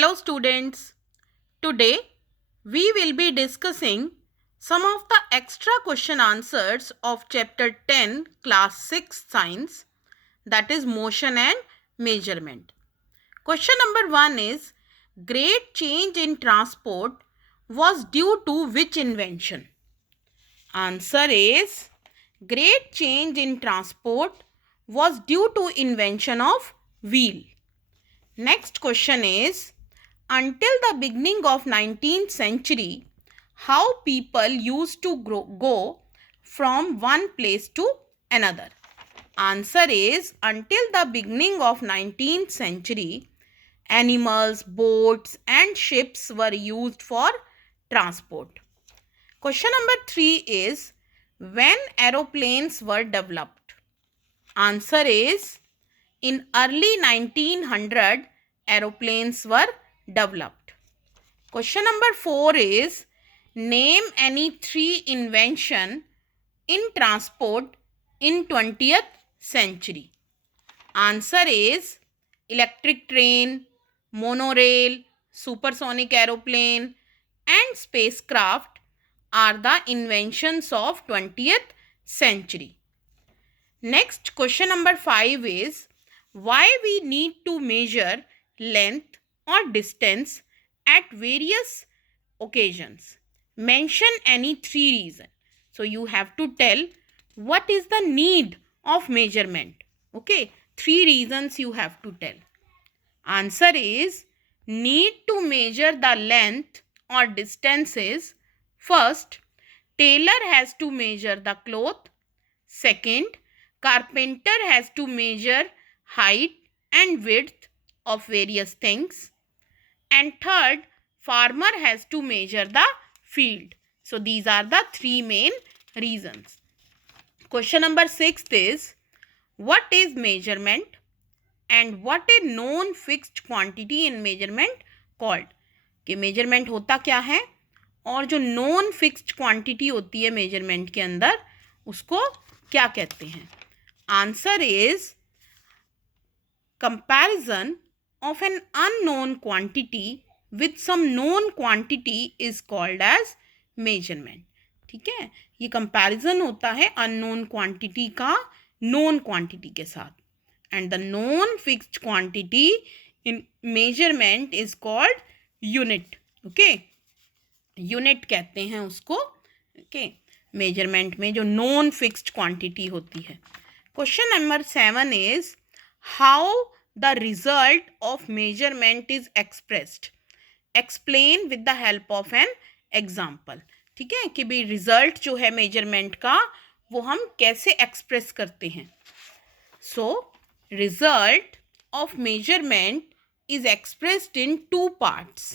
Hello students. Today we will be discussing some of the extra question answers of chapter 10 class 6 science, that is motion and measurement. Question number 1 is, great change in transport was due to which invention? Answer is, great change in transport was due to invention of wheel. Next question is, until the beginning of 19th century, how people used to go from one place to another? Answer is, until the beginning of 19th century, animals, boats and ships were used for transport. Question number 3 is, when aeroplanes were developed? Answer is, in early 1900, aeroplanes were developed. Question number 4 is, name any 3 invention in transport in 20th century. Answer is, electric train, monorail, supersonic aeroplane and spacecraft are the inventions of 20th century. Next, question number 5 is, why we need to measure length or distance at various occasions? Mention any 3 reasons. So you have to tell what is the need of measurement. Okay, 3 reasons you have to tell. Answer is, need to measure the length or distance is, first, tailor has to measure the cloth. Second, carpenter has to measure height and width of various things. And third, farmer has to measure the field. So these are the 3 main reasons. Question number 6 is, what is measurement and what is known fixed quantity in measurement called? कि measurement होता क्या है और जो known fixed quantity होती है measurement के अंदर उसको क्या कहते हैं? Answer is, comparison of an unknown quantity with some known quantity is called as measurement. ठीक है, ये कंपैरिजन होता है अननोन क्वांटिटी का नोन क्वांटिटी के साथ. And the known fixed quantity in measurement is called unit. Okay, unit कहते हैं उसको. ओके, मेजरमेंट में जो नोन फिक्स्ड क्वांटिटी होती है. Question number 7 is, how the result of measurement is expressed? Explain with the help of an example. ठीक है, कि भाई रिजल्ट जो है मेजरमेंट का वो हम कैसे एक्सप्रेस करते हैं. So result of measurement is expressed in 2 parts.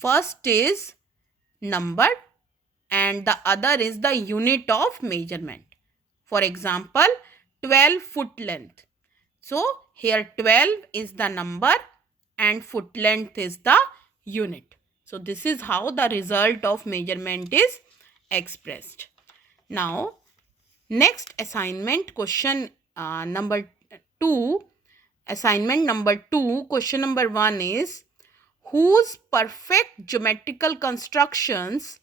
First is number and the other is the unit of measurement. For example, 12 foot length. So here 12 is the number and foot length is the unit. So this is how the result of measurement is expressed. Now next assignment, question number 2. Assignment number 2, question number 1 is, whose perfect geometrical constructions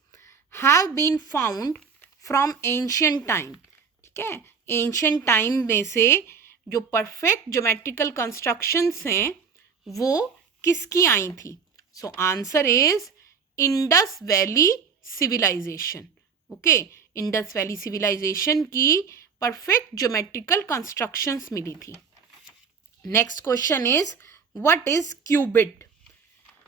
have been found from ancient time? ठीक है, ancient time में से जो perfect geometrical constructions हैं वो किसकी आई थी? So answer is, Indus Valley Civilization. Okay, Indus Valley Civilization की perfect geometrical constructions मिली थी. Next question is, what is cubit?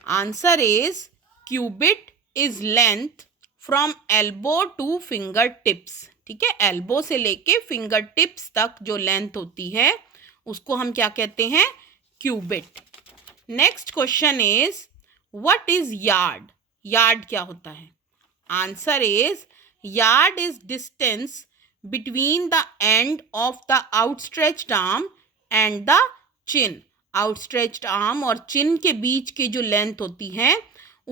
Answer is, cubit is length from elbow to finger tips. ठीक है, elbow से लेके finger tips तक जो length होती है उसको हम क्या कहते हैं? cubit. Next question is, what is yard? Yard क्या होता है? Answer is, yard is distance between the end of the outstretched arm and the chin. Outstretched arm और चिन के बीच की जो लेंथ होती है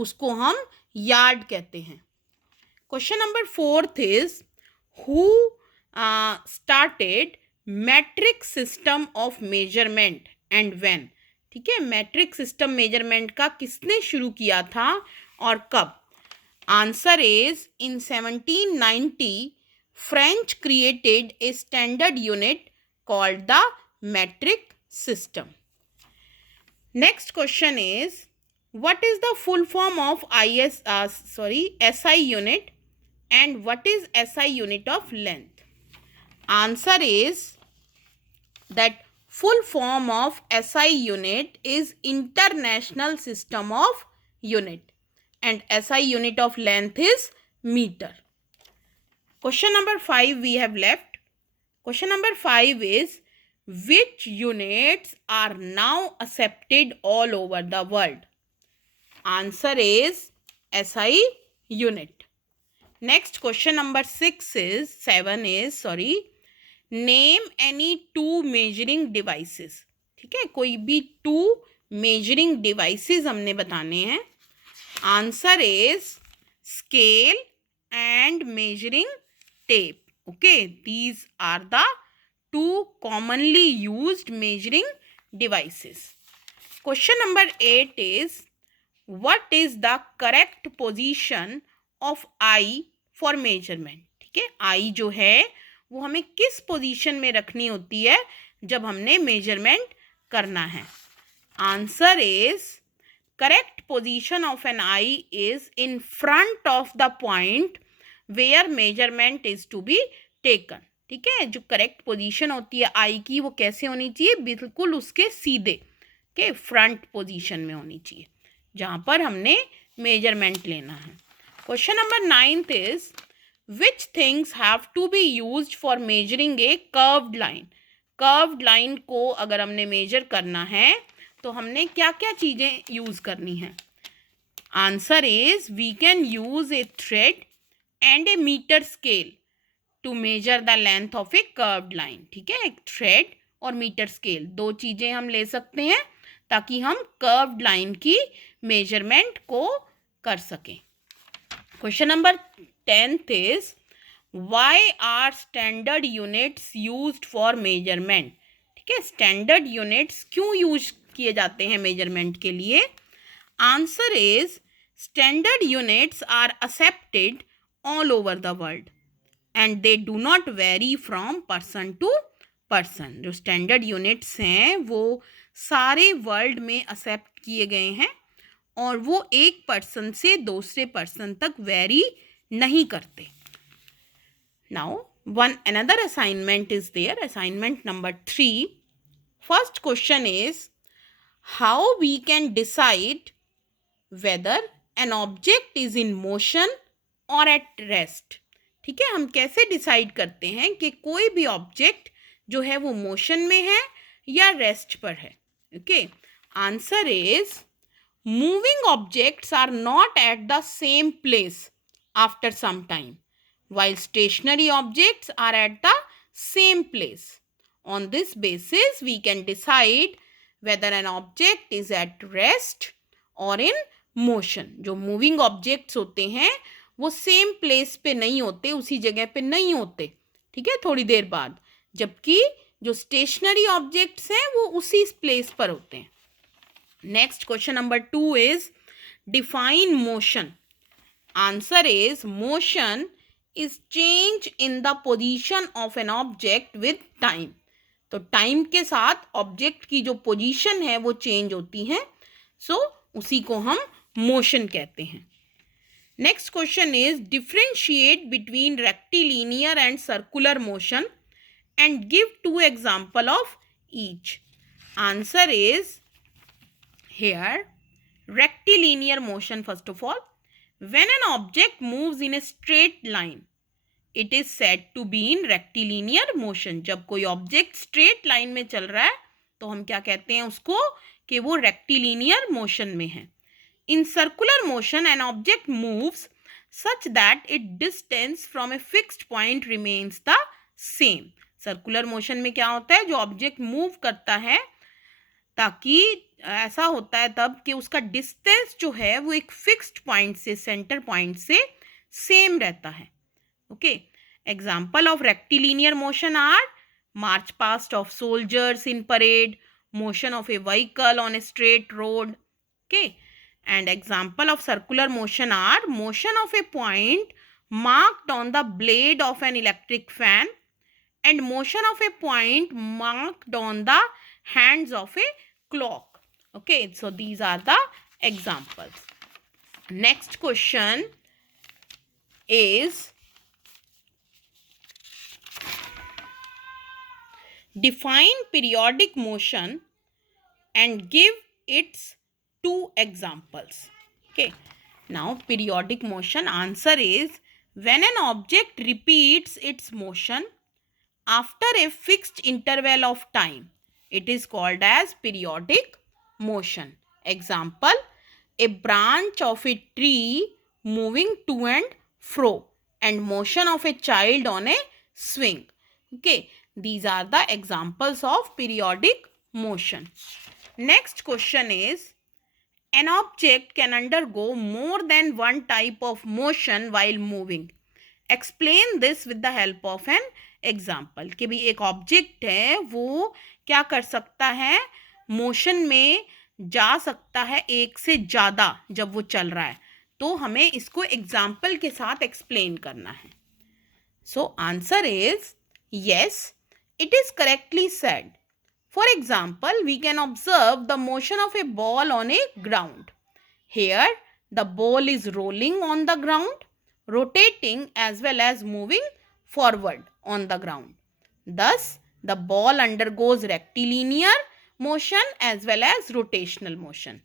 उसको हम यार्ड कहते हैं. Question number 4 is, who started matric system of measurement and when? ठीक है, मैट्रिक सिस्टम मेजरमेंट का किसने शुरू किया था और कब? Answer is in 1790 French created a standard unit called the metric system. Next question is, what is the full form of SI unit and what is SI unit of length? Answer is that full form of SI unit is International System of Unit and SI unit of length is meter. Question number 5 we have left. Question number 5 is, which units are now accepted all over the world? Answer is SI unit. Next question number 7 is name any two measuring devices. ठीक है, कोई भी two measuring devices हमने बताने हैं. Answer is scale and measuring tape. Okay, these are the two commonly used measuring devices. Question number 8 is, what is the correct position of eye for measurement? ठीक है, आई जो है वो हमें किस पोजीशन में रखनी होती है जब हमने मेजरमेंट करना है? Answer is, correct position of an eye is in front of the point where measurement is to be taken. ठीक है, जो करेक्ट पोजीशन होती है आई की वो कैसे होनी चाहिए? बिल्कुल उसके सीधे के फ्रंट पोजीशन में होनी चाहिए जहाँ पर हमने मेजरमेंट लेना है. Question number 9 is, which things have to be used for measuring a curved line? Curved line को अगर हमने मेजर करना है तो हमने क्या क्या चीज़ें यूज़ करनी है? Answer is, we can use a thread and a metre scale to measure the length of a curved line. ठीक है, एक थ्रेड और मीटर स्केल, दो चीज़ें हम ले सकते हैं ताकि हम कर्व्ड लाइन की मेजरमेंट को कर सकें. Question number 10 is, why are standard units used for measurement? ठीक है, स्टैंडर्ड यूनिट्स क्यों यूज किए जाते हैं मेजरमेंट के लिए? Answer is, standard units are accepted all over the world and they do not vary from person to person. जो standard units हैं वो सारे वर्ल्ड में एक्सेप्ट किए गए हैं और वो एक पर्सन से दूसरे पर्सन तक वेरी नहीं करते. Now one another assignment is there. Assignment number 3. First question is, how we can decide whether an object is in motion or at rest. ठीक है, हम कैसे डिसाइड करते हैं कि कोई भी ऑब्जेक्ट जो है वो मोशन में है या रेस्ट पर है? Okay, answer is, moving objects are not at the same place after some time while stationary objects are at the same place. On this basis, we can decide whether an object is at rest or in motion. जो moving objects होते हैं वो same place पे नहीं होते, उसी जगह पे नहीं होते, ठीक है, थोड़ी देर बाद, जबकि जो stationary objects हैं वो उसी place पर होते हैं. Next question number 2 is, define motion. Answer is, motion is change in the position of an object with time. तो टाइम के साथ ऑब्जेक्ट की जो पोजीशन है वो चेंज होती है, सो उसी को हम मोशन कहते हैं. Next question is, differentiate between rectilinear and circular motion and give 2 example of each. Answer is, here rectilinear motion, first of all, when an object moves in a straight line, it is said to be in rectilinear motion. जब कोई object straight line में चल रहा है तो हम क्या कहते हैं उसको? कि वो रेक्टिलिनियर मोशन में है. In circular motion an object moves such that it distance from a fixed point remains the same. Circular motion में क्या होता है? जो ऑब्जेक्ट मूव करता है ताकि ऐसा होता है तब कि उसका डिस्टेंस जो है वो एक फिक्स्ड पॉइंट से, सेंटर पॉइंट से सेम रहता है. Okay, example of rectilinear motion are march past of soldiers in parade, motion of a vehicle on a straight road. Okay, and example of circular motion are motion of a point marked on the blade of an electric fan and motion of a point marked on the hands of a clock. Okay, so these are the examples. Next question is define periodic motion and give its two examples. Okay, now periodic motion answer is when an object repeats its motion after a fixed interval of time, it is called as periodic motion. Example, a branch of a tree moving to and fro and motion of a child on a swing. Okay, these are the examples of periodic motion. Next question is, an object can undergo more than one type of motion while moving. Explain this with the help of an example कि भाई एक object है वो क्या कर सकता है, motion में जा सकता है एक से ज़्यादा जब वो चल रहा है, तो हमें इसको एग्जाम्पल के साथ एक्सप्लेन करना है. So answer is yes, it is correctly said. For example, we can observe the motion of a ball on a ground. Here, the ball is rolling on the ground, rotating as well as moving forward on the ground. Thus, the ball undergoes rectilinear motion as well as rotational motion.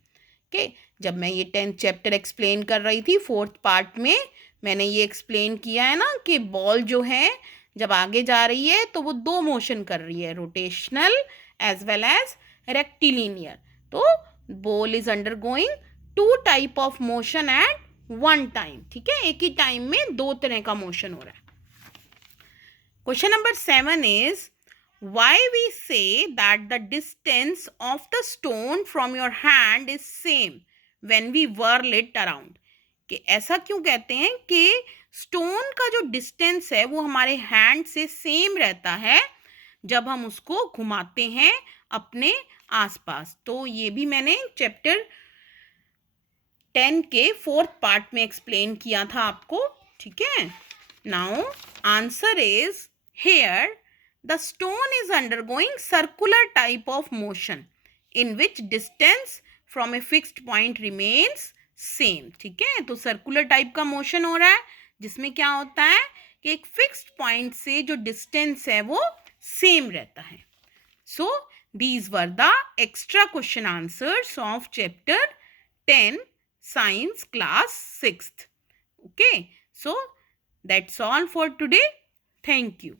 Okay, जब मैं ये 10th chapter explain कर रही थी 4th part में, मैंने ये explain किया है ना कि बॉल जो है जब आगे जा रही है तो वो दो मोशन कर रही है, rotational as well as rectilinear. तो ball is undergoing two type of motion at one time. ठीक है, एक ही टाइम में दो तरह का मोशन हो रहा है. Question number 7 is why we say that the distance of the stone from your hand is same when we whirl it around. कि ऐसा क्यों कहते हैं कि स्टोन का जो डिस्टेंस है वो हमारे हैंड से सेम रहता है जब हम उसको घुमाते हैं अपने आसपास. तो ये भी मैंने चैप्टर 10 के 4th पार्ट में एक्सप्लेन किया था आपको. ठीक है, now answer is here the stone is undergoing circular type of motion in which distance from a fixed point remains same. ठीक है, तो सर्कुलर टाइप का मोशन हो रहा है जिसमें क्या होता है कि एक फिक्स्ड पॉइंट से जो डिस्टेंस है वो सेम रहता है. सो these were the extra question answers of chapter 10 science class 6th. Okay, so that's all for today. Thank you.